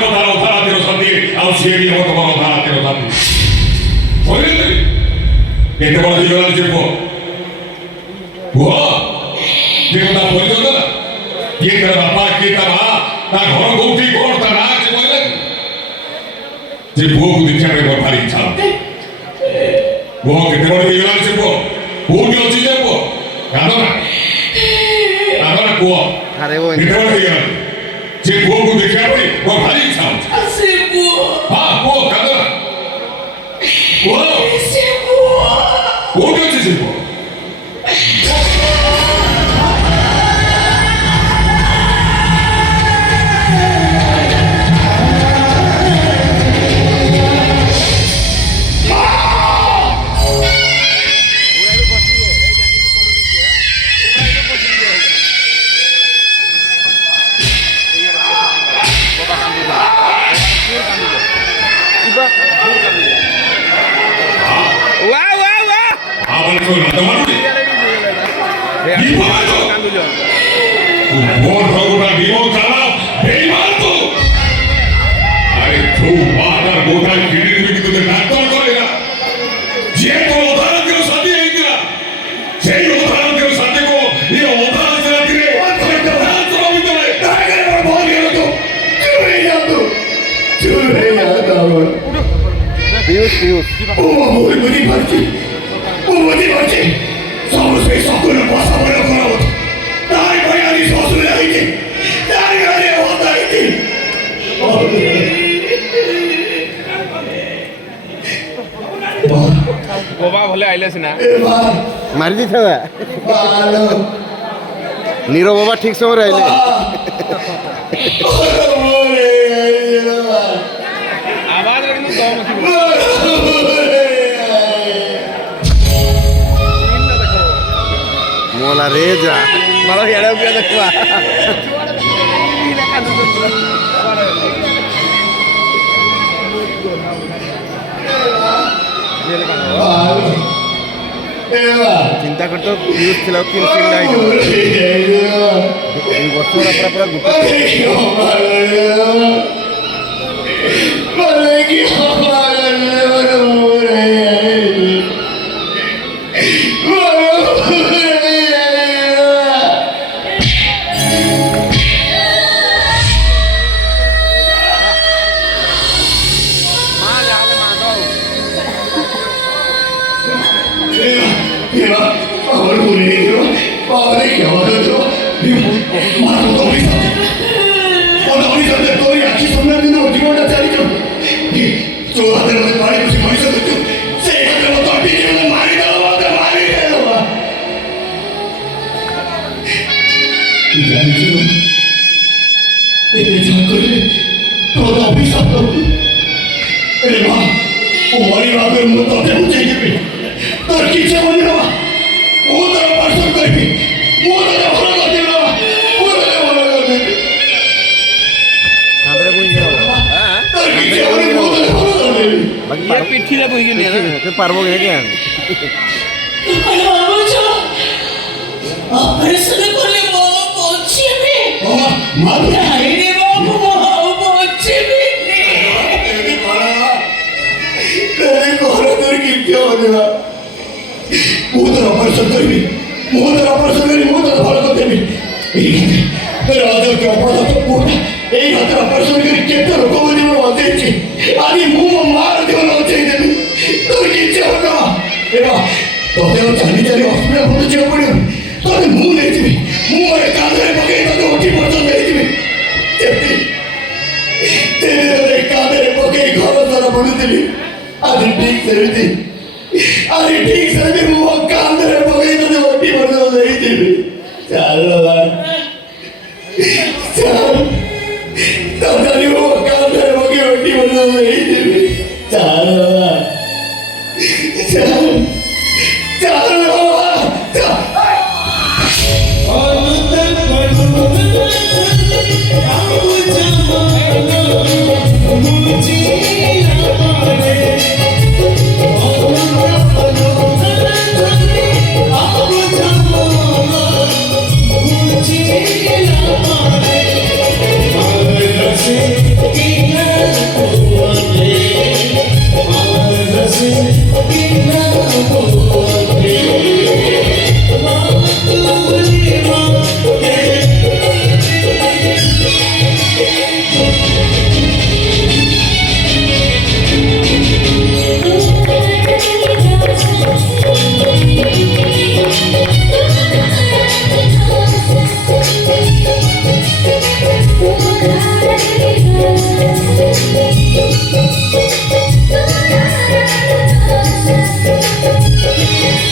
ମୁଁ ତାର ଅଧାରାତିର ସନ୍ଧି ଆଉ ସିଏ ବି ହବ ତମର ଅଧାରାତିର ସନ୍ଧି କେତେ ବଡ ହେଇଗଲାଣି ସେ ପୁଅ ପୁଅ ଯେ ତା ପରିଚୟ ଦେଲା କିଏ ତାର ବାପା କିଏ ତା ମା ତା ଘର କୋଉଠି କଣ ତା ନାଁ ସେ କହିଲା ସେ ପୁଅକୁ ଦେଖିବା ପାଇଁ ମୋର ଭାରି ଇଚ୍ଛା ପୁଅ କେତେ ବଡ ହେଇଗଲାଣି ସେ ପୁଅ କୋଉଠି ଅଛି ସେ ପୁଅ କାନ୍ଦ ନା ପୁଅ କେତେ ବଡ ହେଇଗଲାଣି ସେ ପୁଅକୁ ଦେଖିବା ପାଇଁ ମୋର ଭାରି ଇଚ୍ଛା ହଉଛି ହଁ ପୁଅ କାନ୍ଦ ନା ପୁଅ କୋଉଠି ଅଛି ସେ ପୁଅ बाबा भले आइले सिना मारी दी था नीरो बाबा ठीक समय आइले आवाज रखनु दम मोला रे जा मारो हेड़ा पिया देखवा चिंता करते यूज थिला कि चिंता है ये वर्षों पूरा पूरा गुप्त पारबो के क्या ऑपरेशन करले बाबा पहुंची में माधुरी आईने बाबा पहुंची में तेरी कोरा तेरी किट्या होनेला मोदर ऑपरेशन करी मोदर फल को देबी तेरा आदर के ऑपरेशन तो पूरा এই হাতে অপারেশন করে কেটে রকম জীবন বাঁচিয়েছি আমি মুখ মার জীবন বাঁচিয়ে দেবি তোর কিচ্ছু হবে না এবার তোদেরও চালি চালি হসপিটাল হতে চেয়ে পড়িব তোদের মুখ নেইছিবি মুখ মানে কাঁধে পকেই তোকে উঠি পর্যন্ত নেইছিবি কাঁধে পকেই ঘর ধরা বলেছিলি আজ ঠিক সেমিতি মুখ কাঁধে পকেই তোকে উঠি পর্যন্ত নেইছিবি চাল